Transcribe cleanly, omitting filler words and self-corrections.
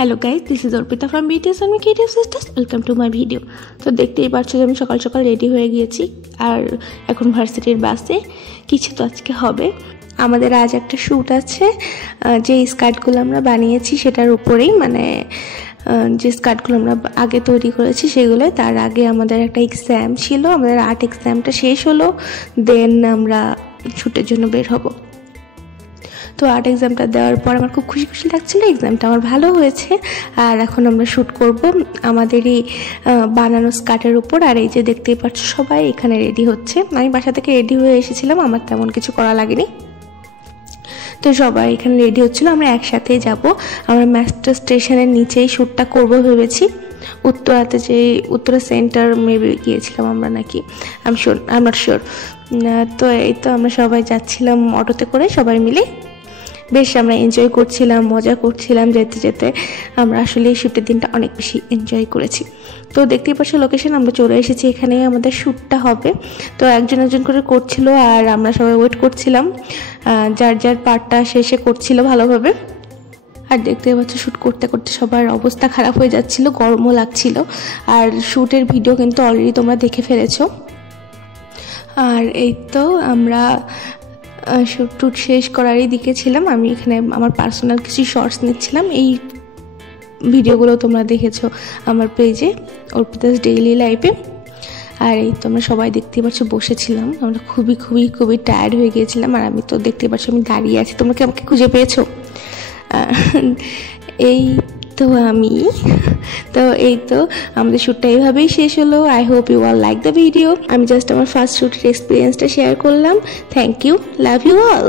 Hello guys, this is Arpita from BTS and creative sisters. Welcome to my video. তো দেখতেই পাচ্ছ যে আমি সকাল সকাল রেডি হয়ে গিয়েছি আর এখন ভার্সিটির বাসে। কিছু তো আজকে হবে, আমাদের আজ একটা শ্যুট আছে। যে স্কার্টগুলো আমরা বানিয়েছি সেটার উপরেই, মানে যে স্কার্টগুলো আমরা আগে তৈরি করেছি সেগুলো, তার আগে আমাদের একটা এক্সাম ছিল, আমাদের আর্ট এক্সামটা শেষ হলো, দেন আমরা শ্যুটের জন্য বের হব। তো আর্ট এক্সামটা দেওয়ার পর আমার খুব খুশি খুশি লাগছিলো, এক্সামটা আমার ভালো হয়েছে। আর এখন আমরা শ্যুট করব আমাদেরই বানানো স্কার্টের উপর। আর এই যে দেখতেই পাচ্ছ সবাই এখানে রেডি হচ্ছে। আমি বাসা থেকে রেডি হয়ে এসেছিলাম, আমার তেমন কিছু করা লাগেনি। তো সবাই এখানে রেডি হচ্ছিলো, আমরা একসাথে যাব। আমরা মেট্রো স্টেশনের নিচেই শ্যুটটা করবো ভেবেছি। উত্তরাতে যে উত্তরা সেন্টার মেবি গিয়েছিলাম আমরা, নাকি আই এম নট শিওর। তো এই তো আমরা সবাই যাচ্ছিলাম অটোতে করে, সবাই মিলে বেশ আমরা এনজয় করছিলাম, মজা করছিলাম যেতে যেতে। আমরা আসলে এই শ্যুটের দিনটা অনেক বেশি এনজয় করেছি। তো দেখতেই পাচ্ছ লোকেশন, আমরা চলে এসেছি, এখানে আমাদের শ্যুটটা হবে। তো একজন একজন করে করছিল আর আমরা সবাই ওয়েট করছিলাম, যার যার পার্টটা শেষে করছিল ভালোভাবে। আর দেখতে পাচ্ছ শ্যুট করতে করতে সবার অবস্থা খারাপ হয়ে যাচ্ছিল, গরমও লাগছিল। আর শ্যুটের ভিডিও কিন্তু অলরেডি তোমরা দেখে ফেলেছো। আর এই তো আমরা শ্যুট শেষ করারই দিকে ছিলাম। আমি এখানে আমার পার্সোনাল কিছু শর্টস নিচ্ছিলাম, এই ভিডিওগুলো তোমরা দেখেছো আমার পেজে অর্পিতাস ডেইলি লাইফে। আর এই তো আমরা সবাই দেখতে পাচ্ছ বসেছিলাম, আমরা খুবই খুবই খুবই টায়ার্ড হয়ে গিয়েছিলাম। আর আমি তো দেখতে পাচ্ছ আমি দাঁড়িয়ে আছি, তোমরা কি আমাকে খুঁজে পেয়েছো? এই তো আমি এই তো আমাদের শ্যুটটা এইভাবেই শেষ হলো। I hope you all like the video. আমি জাস্ট আমার ফার্স্ট শ্যুটের এক্সপিরিয়েন্সটা শেয়ার করলাম। Thank you, love you all.